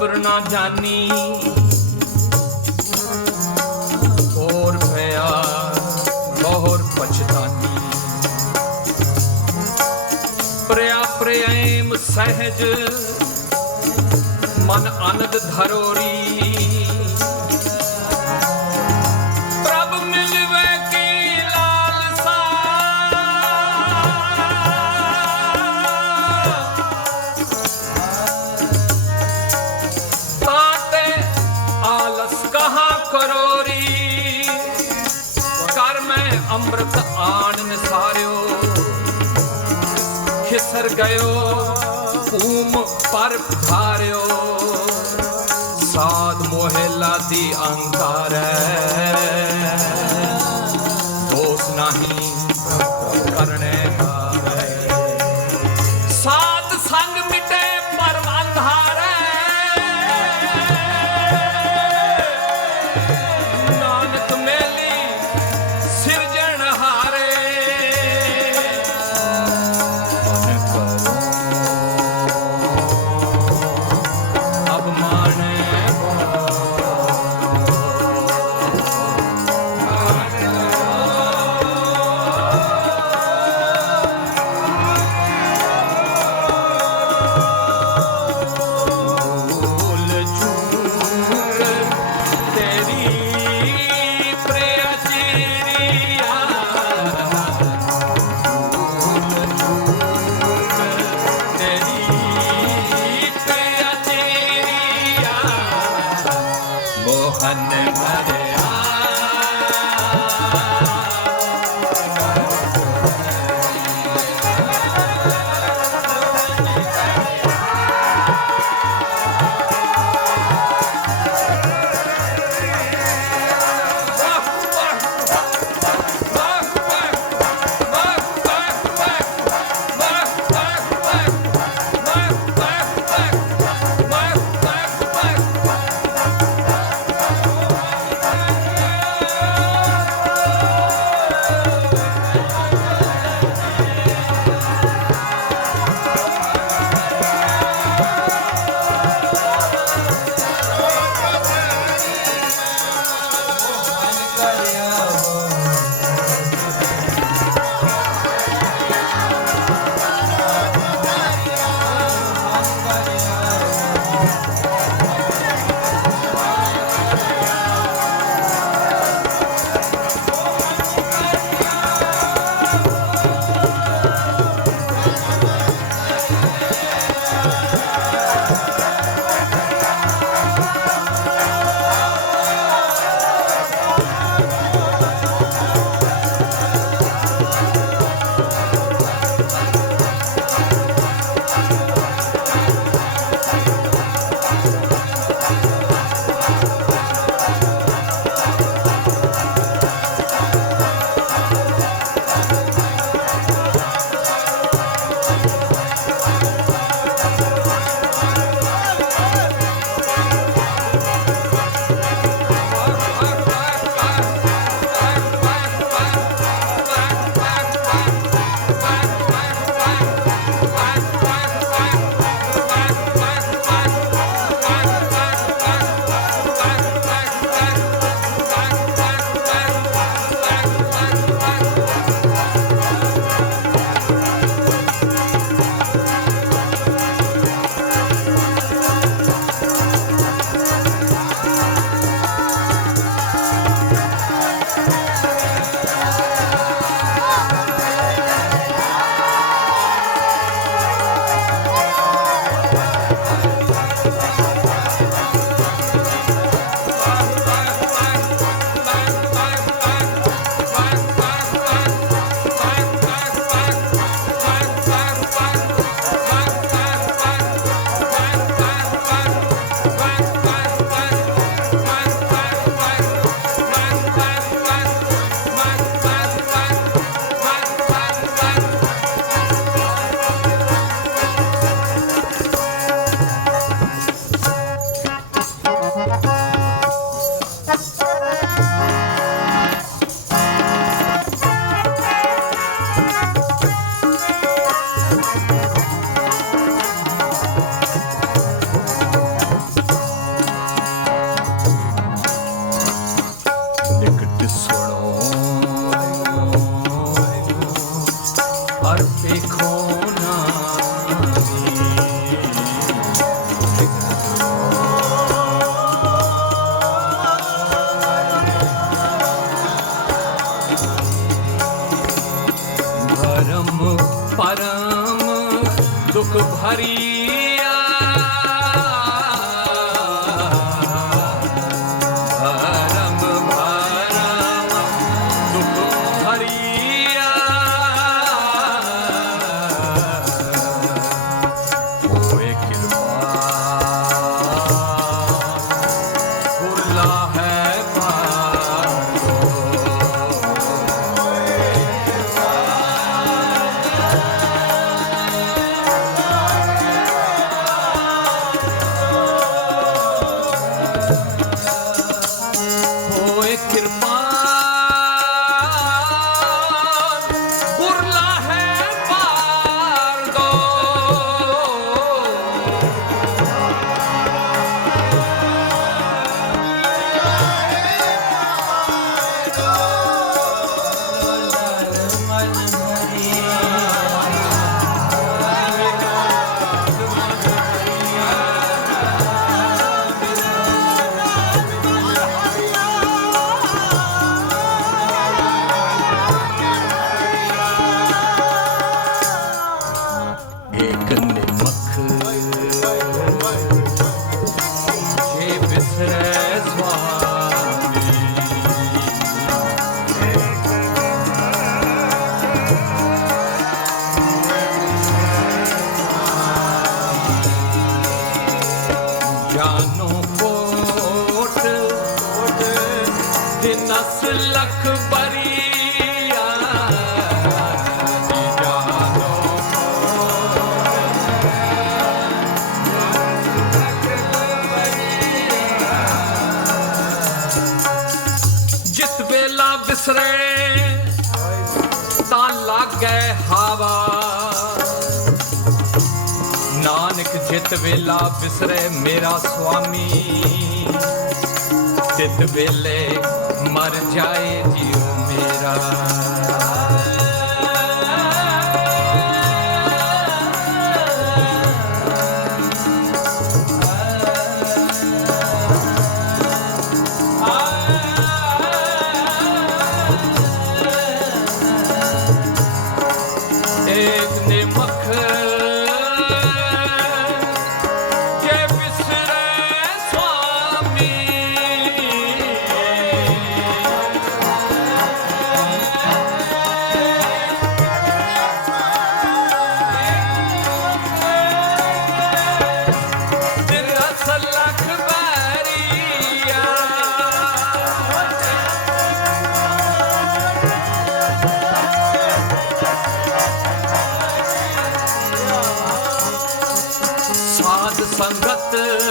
ਪ੍ਰਭ ਖਬਰ ਨਾ ਜਾਣੀ ਹੋਰ ਭਇਆ ਬਹੁਰ ਪਛਤਾਨੀ। ਪ੍ਰਿਆ ਪ੍ਰੇਮ ਸਹਿਜ ਮਨ ਆਨੰਦ ਧਰੋਰੀ। ਭੂਮ ਪਰ ਸਾਧ ਮੋਹਿਲਾ ਦੀ ਅੰਕਾਰ ਦੋਸ ਨਹੀਂ ਕਰਨੇ। Bohannem Hare दुख भरी ਹਾਵਾ ਨਾਨਕ ਜਿਤ ਵੇਲਾ ਵਿਸਰੇ ਮੇਰਾ ਸੁਆਮੀ। ਤਿਤ ਵੇਲੇ ਮਰ ਜਾਏ ਜੀਉ ਮੇਰਾ। the